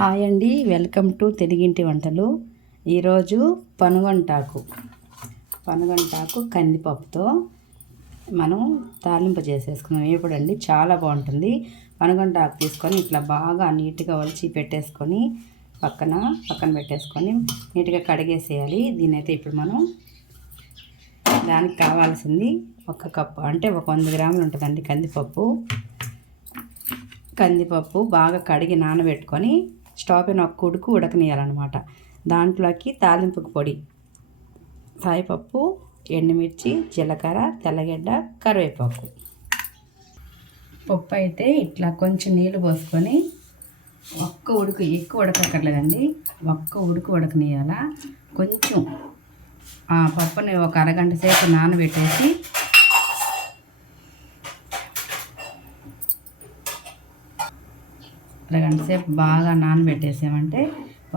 Hi అండి, welcome to తెలుగింటి వంటలు. ఈరోజు పనుగంటాకు కందిపప్పుతో మనం తాలింపు చేసేసుకున్నాం. ఎప్పుడండి చాలా బాగుంటుంది. పనుగంటాకు తీసుకొని ఇట్లా బాగా నీట్గా ఒలిచి పెట్టేసుకొని పక్కన పెట్టేసుకొని నీట్గా కడిగేసేయాలి. దీనైతే ఇప్పుడు మనం దానికి కావాల్సింది 1 కప్పు అంటే 100 గ్రాములు ఉంటుందండి కందిపప్పు బాగా కడిగి నానబెట్టుకొని స్టవ్ పైన ఒక ఉడుకు ఉడకనియాలన్నమాట. దాంట్లోకి తాలింపుకు పొడి సాయిపప్పు, ఎండుమిర్చి, జీలకర్ర, తెల్లగడ్డ, కరివేపాకు. పప్పు అయితే ఇట్లా కొంచెం నీళ్ళు పోసుకొని ఒక్క ఉడుకు, ఎక్కువ ఉడకక్కర్లేదండి, ఒక్క ఉడుకు ఉడకనియాల. కొంచెం ఆ పప్పుని ఒక అరగంట సేపు నానబెట్టేసి అరగంట సేపు బాగా నానబెట్టేసామంటే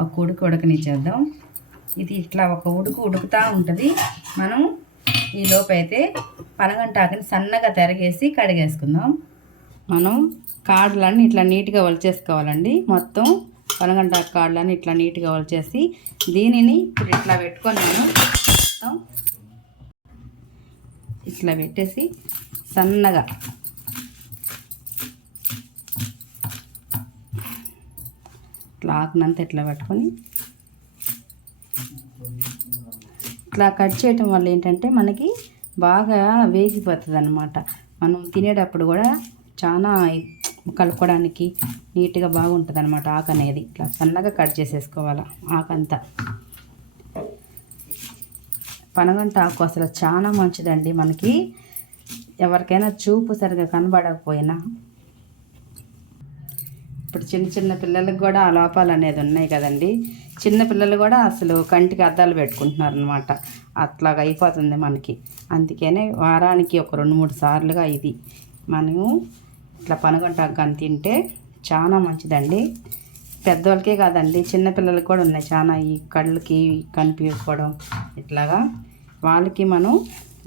ఒక ఉడుకు ఉడకనిచ్చేద్దాం. ఇది ఇట్లా ఒక ఉడుకుతూ ఉంటుంది. మనం ఈ లోపైతే పనగంటాకుని సన్నగా తరిగేసి కడిగేసుకుందాం. మనం కాడలన్నీ ఇట్లా నీట్గా ఒలిచేసుకోవాలండి. మొత్తం పనగంటాకు కాడలన్నీ ఇట్లా నీట్గా ఒలిచేసి దీనిని ఇప్పుడు ఇట్లా పెట్టుకొని మనం మొత్తం ఇట్లా పెట్టేసి సన్నగా ఇట్లా ఆకునంతా ఇట్లా పట్టుకొని ఇట్లా కట్ చేయటం వల్ల ఏంటంటే మనకి బాగా వేగిపోతుంది అన్నమాట. మనం తినేటప్పుడు కూడా చాలా కలుపుకోవడానికి నీట్గా బాగుంటుంది అన్నమాట. ఆకు అనేది ఇట్లా సన్నగా కట్ చేసేసుకోవాలి. ఆకంతా పనగంట ఆకు అసలు చాలా మంచిదండి. మనకి ఎవరికైనా చూపు సరిగా కనబడకపోయినా, ఇప్పుడు చిన్న పిల్లలకు కూడా ఆ లోపాలు అనేది ఉన్నాయి కదండి. చిన్న పిల్లలు కూడా అసలు కంటికి అద్దాలు పెట్టుకుంటున్నారు అనమాట. అట్లాగా అయిపోతుంది మనకి. అందుకనే వారానికి ఒక 2-3 సార్లుగా ఇది మనము ఇట్లా పనగంటాకు కానీ తింటే చాలా మంచిదండి. పెద్దవాళ్ళకే కాదండి, చిన్నపిల్లలకి కూడా ఉన్నాయి చాలా ఈ కళ్ళకి కనిపించకపోవడం. ఇట్లాగా వాళ్ళకి మనం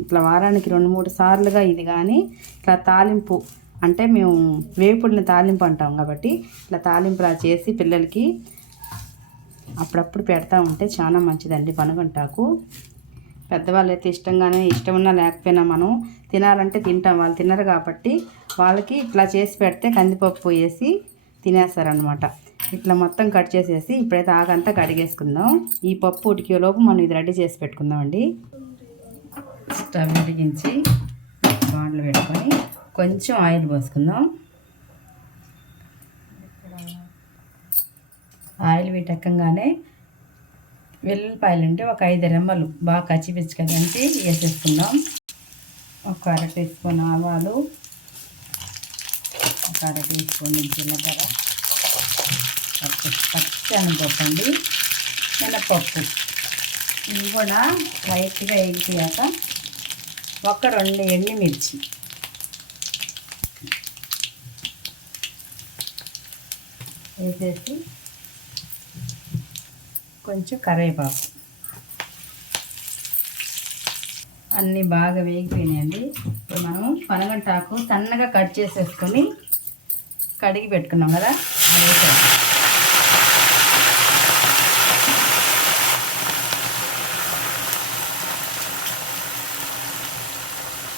ఇట్లా వారానికి 2-3 సార్లుగా ఇది కానీ ఇట్లా తాలింపు అంటే మేము వేపుడిని తాలింపు అంటాం కాబట్టి ఇట్లా తాలింపులా చేసి పిల్లలకి అప్పుడప్పుడు పెడతా ఉంటే చాలా మంచిదండి పనగంటాకు. పెద్దవాళ్ళు అయితే ఇష్టం ఉన్నా లేకపోయినా మనం తినాలంటే తింటాం. వాళ్ళు తినరు కాబట్టి వాళ్ళకి ఇట్లా చేసి పెడితే కందిపప్పు వేసి తినేస్తారనమాట. ఇట్లా మొత్తం కట్ చేసేసి ఇప్పుడైతే ఆకంతా కడిగేసుకుందాం. ఈ పప్పు ఉడికేలోపు మనం ఇది రెడీ చేసి పెట్టుకుందామండి. స్టవ్ వెలిగించి బాండ్లు పెట్టుకొని కొంచెం ఆయిల్ పోసుకుందాం. ఆయిల్ వీటెక్కగానే వెల్లుల్లిపాయలు అంటే ఒక 5 రెమ్మలు బాగా కచ్చిపిచ్చుకదంచి వేసేసుకుందాం. ఒక 1/2 టీ స్పూన్ ఆవాలు, ఒక 1/2 టీ స్పూన్ జీలకర్ర, పచ్చనపప్పు అండి, మినపప్పు. ఇవి కూడా లైట్గా వేగిపోయాక ఒక 2 ఎండుమిర్చి వేసేసి కొంచెం కరివేపాకు. అన్నీ బాగా వేగిపోయినాయండి. ఇప్పుడు మనం పనగంటాకు సన్నగా కట్ చేసేసుకొని కడిగి పెట్టుకున్నాం కదా, అది వేసేస్తాం.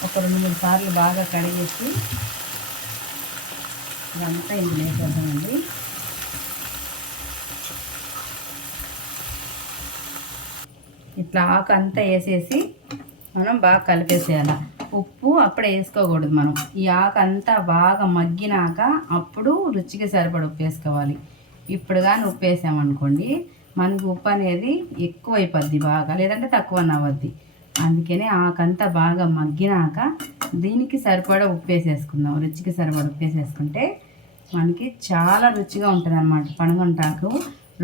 ఒక 2-3 సార్లు బాగా కడిగేసి ఇదంతా ఇందులో వేసేద్దామండి. ఇట్లా ఆకు అంతా వేసేసి మనం బాగా కలిపేసేయాలి. ఉప్పు అప్పుడే వేసుకోకూడదు. మనం ఈ ఆకు అంతా బాగా మగ్గినాక అప్పుడు రుచికి సరిపడ ఉప్పు వేసుకోవాలి. ఇప్పుడు కానీ ఉప్పు వేసామనుకోండి మనకి ఉప్పు అనేది ఎక్కువ అయిపోద్ది బాగా, లేదంటే తక్కువ అవ్వద్ది. అందుకనే ఆకంతా బాగా మగ్గినాక దీనికి సరిపడ ఉప్పు వేసేసుకుందాం. రుచికి సరిపడ ఉప్పు వేసేసుకుంటే మనకి చాలా రుచిగా ఉంటుంది అన్నమాట. పనగంటాకు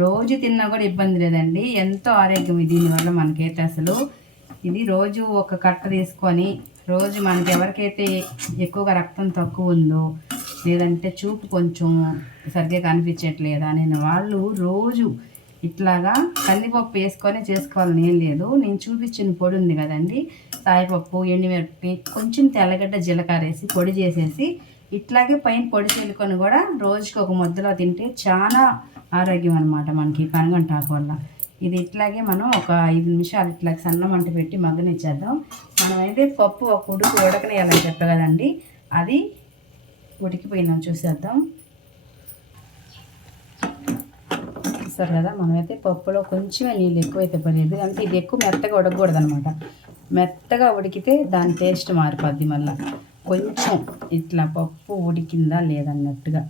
రోజు తిన్నా కూడా ఇబ్బంది లేదండి. ఎంతో ఆరోగ్యం దీనివల్ల మనకైతే. అసలు ఇది రోజు ఒక కట్ట తీసుకొని రోజు మనకి ఎవరికైతే ఎక్కువగా రక్తం తక్కువ ఉందో, లేదంటే చూపు కొంచెం సరిగ్గా కనిపించట్లేదా నేను వాళ్ళు రోజు ఇట్లాగా కందిపప్పు వేసుకొని చేసుకోవాలని ఏం లేదు. నేను చూపించిన పొడి ఉంది కదండి, సాయిపప్పు, ఎండుమిరపి, కొంచెం తెల్లగడ్డ, జీలకర్ర వేసి పొడి చేసేసి ఇట్లాగే పైన పొడి చల్లుకొని కూడా రోజుకి ఒక ముద్దలో తింటే చాలా ఆరోగ్యం అనమాట మనకి పనగంటాకు వల్ల. ఇది ఇట్లాగే మనం ఒక 5 నిమిషాలు ఇట్లా సన్న మంట పెట్టి మగ్గనిచ్చేద్దాం. మనమైతే పప్పు ఒక ఉడకనేయాలని చెప్పే కదండి, అది ఉడికిపోయిందని చూసేద్దాం. చూస్తారు కదా, మనమైతే పప్పులో కొంచెమే నీళ్ళు ఎక్కువైతే పడేది, అంటే ఇది ఎక్కువ మెత్తగా ఉడకకూడదు అనమాట. మెత్తగా ఉడికితే దాని టేస్ట్ మారిపోద్ది. మళ్ళీ కొంచెం ఇట్లా పప్పు ఉడికిందా లేదన్నట్టుగా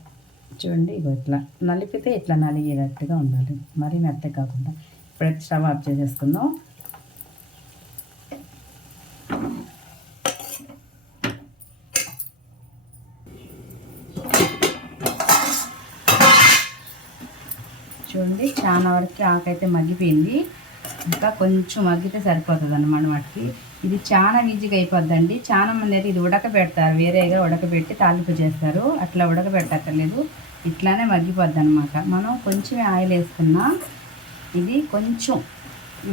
చూడండి, ఇగో ఇట్లా నలిపితే ఇట్లా నలిగేటట్టుగా ఉండాలి, మరీ మెత్తగా కాకుండా. ఇప్పుడైతే స్టవ్ ఆఫ్ చేసేసుకుందాం. చూడండి, చాలా వరకు ఆకైతే మగ్గిపోయింది, ఇంకా కొంచెం మగ్గితే సరిపోతుంది అన్నమాట వాటికి. ఇది చాలా ఈజీగా అయిపోద్దండి. చాలా మంది అయితే ఇది ఉడకబెడతారు, వేరేగా ఉడకబెట్టి తాలింపు చేస్తారు. అట్లా ఉడకబెట్టక్కర్లేదు, ఇట్లానే మగ్గిపోద్ది అనమాట. మనం కొంచెమే ఆయిల్ వేసుకున్నా, ఇది కొంచెం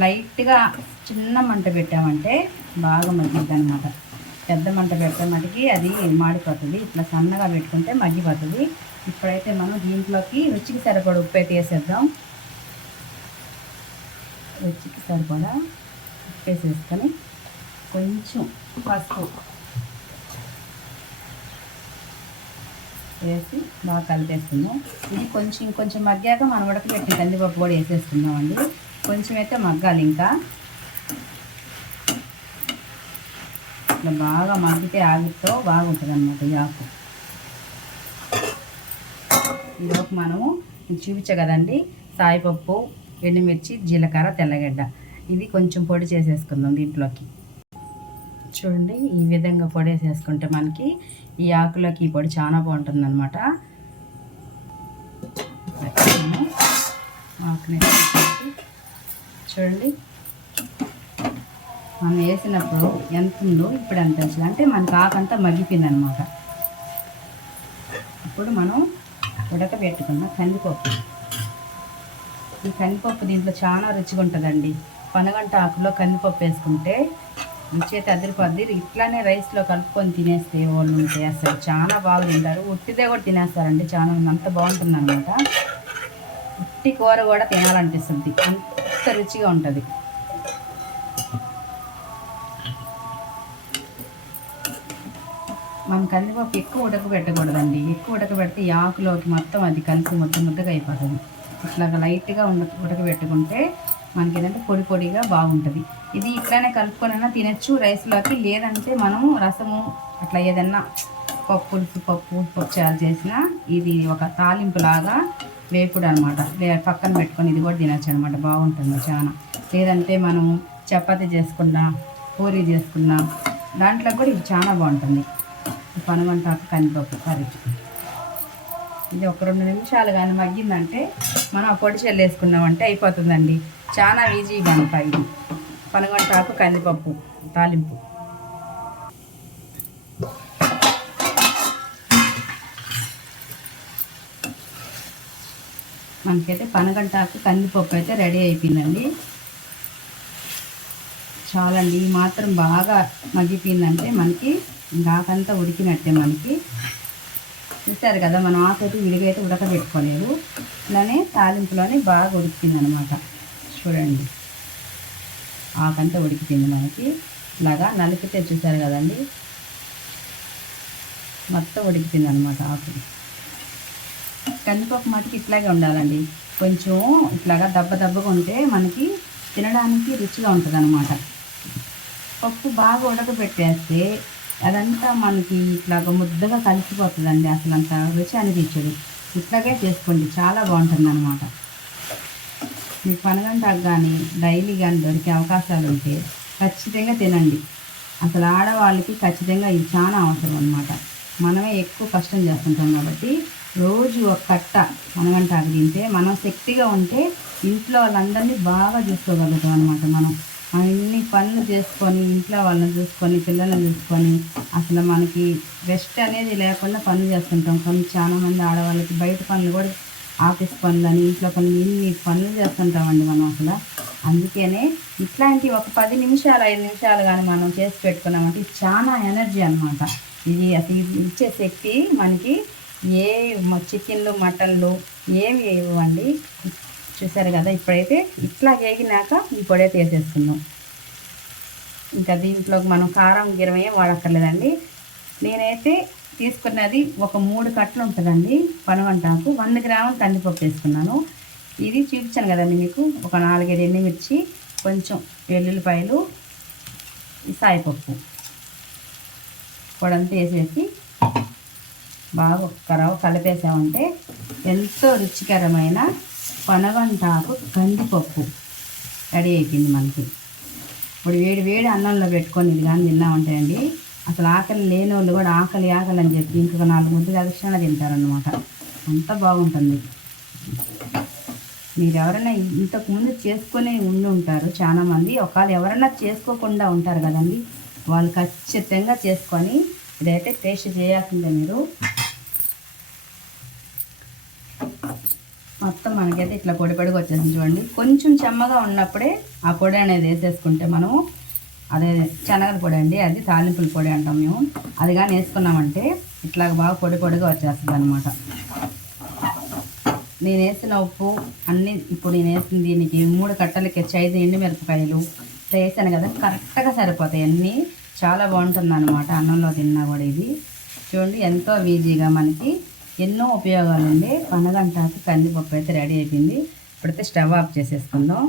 లైట్గా చిన్న మంట పెట్టామంటే బాగా మగ్గిద్ది అనమాట. పెద్ద మంట పెట్టే మటుకి అది మాడిపోతుంది, ఇట్లా సన్నగా పెట్టుకుంటే మగ్గిపోతుంది. ఇప్పుడైతే మనం దీంట్లోకి రుచికి సరిపడా ఉప్పు అయితే వేసేద్దాం. రుచికి సరిపడా ఉప్పు వేసేసుకొని కొంచెం పసుపు వేసి బాగా కలిపేసుకుందాం. ఇది కొంచెం మగ్గాక మనం ఉడకబెట్టిన కందిపప్పు కూడా వేసేసుకుందామండి. కొంచెం అయితే మగ్గాలి, ఇంకా ఇట్లా బాగా మగ్గితే ఆగితో బాగుంటుంది అన్నమాట ఈ ఆకు. ఈలోపు మనము చూపించా కదండి, సాయిపప్పు, ఎండుమిర్చి, జీలకర్ర, తెల్లగడ్డ, ఇది కొంచెం పొడి చేసేసుకుందాం దీంట్లోకి. చూడండి, ఈ విధంగా పొడి వేసేసుకుంటే మనకి ఈ ఆకులోకి ఈ పొడి చాలా బాగుంటుంది అనమాట. ఆకుని చూడండి, మనం వేసినప్పుడు ఎంత ఉందో ఇప్పుడు ఎంత వచ్చింది అంటే మనకి ఆకంతా మగ్గిపోయింది అనమాట. ఇప్పుడు మనం ఉడకబెట్టుకున్న కందిపప్పు, ఈ కందిపప్పు దీంట్లో చాలా రుచిగా ఉంటుందండి. పనగంట ఆకులో కందిపప్పు వేసుకుంటే రుచి అయితే అదిరిపోద్ది. ఇట్లానే రైస్లో కలుపుకొని తినేస్తే వాళ్ళు ఉంటే అసలు చాలా బాగా తింటారు. ఉట్టిదే కూడా తినేస్తారండి చాలా మంది, అంత బాగుంటుంది అనమాట. ఉట్టి కూర కూడా తినాలనిపిస్తుంది, అంత రుచిగా ఉంటుంది. మనం కందిపప్పు ఎక్కువ ఉడకబెట్టకూడదండి, ఎక్కువ ఉడకబెడితే ఈ ఆకులోకి మొత్తం అది కలిసి ముద్దగా అయిపోతుంది. ఇట్లాగా లైట్గా ఉడకబెట్టుకుంటే మనకి ఏంటంటే పొడి పొడిగా బాగుంటుంది. ఇది ఇట్లానే కలుపుకొనైనా తినచ్చు రైస్లోకి, లేదంటే మనము రసము అట్లా ఏదన్నా పప్పు చారు చేసినా ఇది ఒక తాలింపు లాగా వేపుడు అనమాట, పక్కన పెట్టుకొని ఇది కూడా తినచ్చు అనమాట, బాగుంటుంది చాలా. లేదంటే మనం చపాతీ చేసుకున్నా, పూరీ చేసుకున్నా దాంట్లో కూడా ఇది చాలా బాగుంటుంది. పనగంటాకు కందిపప్పు కర్రీ ఇది ఒక 2 నిమిషాలు కానీ మగ్గిందంటే మనం ఆ పొడి చల్లేసుకున్నామంటే అయిపోతుందండి. చాలా ఈజీగా ఉంటాయి ఇది పనగంటాకు కందిపప్పు తాలింపు. మనకైతే పనగంటాకు కందిపప్పు అయితే రెడీ అయిపోయిందండి. చాలండి, ఈ మాత్రం బాగా మగ్గిపోయిందంటే మనకి ఆకంతా ఉడికినట్టే. మనకి చూస్తారు కదా, మనం ఆకైతే విడిగా అయితే ఉడకబెట్టుకోలేదు, ఇలానే తాలింపులోనే బాగా ఉడికిపోయింది అనమాట. చూడండి, ఆకంతా ఉడికిపోయింది మనకి, ఇలాగా నలిపితే చూసారు కదండి, మొత్తం ఉడికిపోయింది అనమాట ఆకు. కందిపప్పు మటుకు ఇట్లాగే ఉండాలండి, కొంచెం ఇట్లాగా దెబ్బగా ఉంటే మనకి తినడానికి రుచిగా ఉంటుంది అనమాట. పప్పు బాగా ఉడకబెట్టేస్తే అదంతా మనకి ఇట్లాగ ముద్దగా కలిసిపోతుందండి, అసలు అంత రుచి అనిపించదు. ఇట్లాగే చేసుకోండి, చాలా బాగుంటుంది అనమాట. మీకు పనగంటాకు కానీ డైలీ కానీ దొరికే అవకాశాలు ఉంటే ఖచ్చితంగా తినండి. అసలు ఆడవాళ్ళకి ఖచ్చితంగా ఇది చాలా అవసరం అనమాట. మనమే ఎక్కువ కష్టం చేస్తుంటాం కాబట్టి రోజు ఒక కట్ట పనగంటాకు తింటే మనం శక్తిగా ఉంటే ఇంట్లో వాళ్ళందరినీ బాగా చూసుకోగలుగుతాం అనమాట. మనం అన్ని పనులు చేసుకొని ఇంట్లో వాళ్ళని చూసుకొని పిల్లల్ని చూసుకొని అసలు మనకి రెస్ట్ అనేది లేకుండా పనులు చేస్తుంటాం. చాలా మంది ఆడవాళ్ళకి బయట పనులు కూడా, ఆఫీస్ పనులని, ఇంట్లో పనులు, ఇన్ని పనులు చేస్తుంటామండి మనం అసలు. అందుకనే ఇట్లాంటి ఒక 10 నిమిషాలు 5 నిమిషాలు కానీ మనం చేసి పెట్టుకున్నామంటే చాలా ఎనర్జీ అనమాట. ఇది అసలు ఇది ఇచ్చే శక్తి మనకి ఏ చికెన్లు మటన్లు ఏమి ఇవ్వండి. చూసారు కదా, ఇప్పుడైతే ఇట్లా వేగినాక ఈ పొడి అయితే వేసేసుకుందాం. ఇంకా దీంట్లోకి మనం కారం గిరం ఏం వాడక్కర్లేదండి. నేనైతే తీసుకున్నది ఒక 3 కట్టలు ఉంటుందండి పనగంటాకు. 100 గ్రాములు కందిపప్పు వేసుకున్నాను. ఇది చూపించాను కదండి మీకు, ఒక 4-5 ఎండుమిర్చి, కొంచెం వెల్లుల్లిపాయలు, సాయిపప్పు పొడంతా వేసేసి బాగా ఒక్క రవ్వ కలిపేసామంటే ఎంతో రుచికరమైన పనగంటాకు కందిపప్పు రెడీ అయిపోయింది మనకి. ఇప్పుడు వేడి వేడి అన్నంలో పెట్టుకొని ఇది కానీ తిన్నామంటే అండి, అసలు ఆకలి లేని వాళ్ళు కూడా ఆకలి అని చెప్పి ఇంకొక 4 ముద్దలు అదక్షణ తింటారనమాట. అంత బాగుంటుంది. మీరు ఎవరైనా ఇంతకుముందు చేసుకునే ఉండి ఉంటారు చాలామంది. ఒకవేళ ఎవరైనా చేసుకోకుండా ఉంటారు కదండి, వాళ్ళు ఖచ్చితంగా చేసుకొని ఇదైతే టేస్ట్ చేయాల్సిందే. మీరు మొత్తం మనకైతే ఇట్లా పొడి పొడిగా వచ్చేసింది చూడండి. కొంచెం చెమ్మగా ఉన్నప్పుడే ఆ పొడి అనేది వేసేసుకుంటే మనము, అదే శనగల పొడి అండి, అది తాలింపుల పొడి అంటాం మేము, అది కానీ వేసుకున్నామంటే ఇట్లా బాగా పొడి పొడిగా వచ్చేస్తుంది అనమాట. నేను వేసిన ఉప్పు అన్నీ, ఇప్పుడు నేను వేసిన దీనికి 3 కట్టలకి 5 ఎండుమిరపకాయలు ఇట్లా వేసాను కదా, కరెక్ట్గా సరిపోతాయి అన్నీ. చాలా బాగుంటుంది అనమాట అన్నంలో తిన్నా కూడా. ఇది చూడండి ఎంతో ఈజీగా మనకి ఎన్నో ఉపయోగాలు ఉండే పనగంటాకు కందిపప్పు అయితే రెడీ అయిపోయింది. ఇప్పుడైతే స్టవ్ ఆఫ్ చేసేసుకుందాం.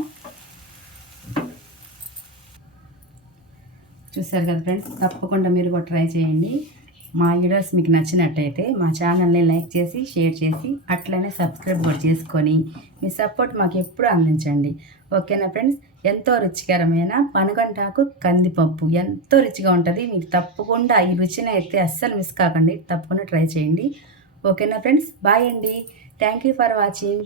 చూసారు కదా ఫ్రెండ్స్, తప్పకుండా మీరు కూడా ట్రై చేయండి. మా వీడియోస్ మీకు నచ్చినట్టయితే మా ఛానల్ని లైక్ చేసి షేర్ చేసి అట్లనే సబ్స్క్రైబ్ కూడా చేసుకొని మీ సపోర్ట్ మాకు ఎప్పుడూ అందించండి. ఓకేనా ఫ్రెండ్స్? ఎంతో రుచికరమైన పనగంటాకు కందిపప్పు ఎంతో రుచిగా ఉంటుంది. మీకు తప్పకుండా ఈ రుచిని అయితే అస్సలు మిస్ కాకండి, తప్పకుండా ట్రై చేయండి. ఓకేనా ఫ్రెండ్స్? బాయ్ అండి. Thank you for watching.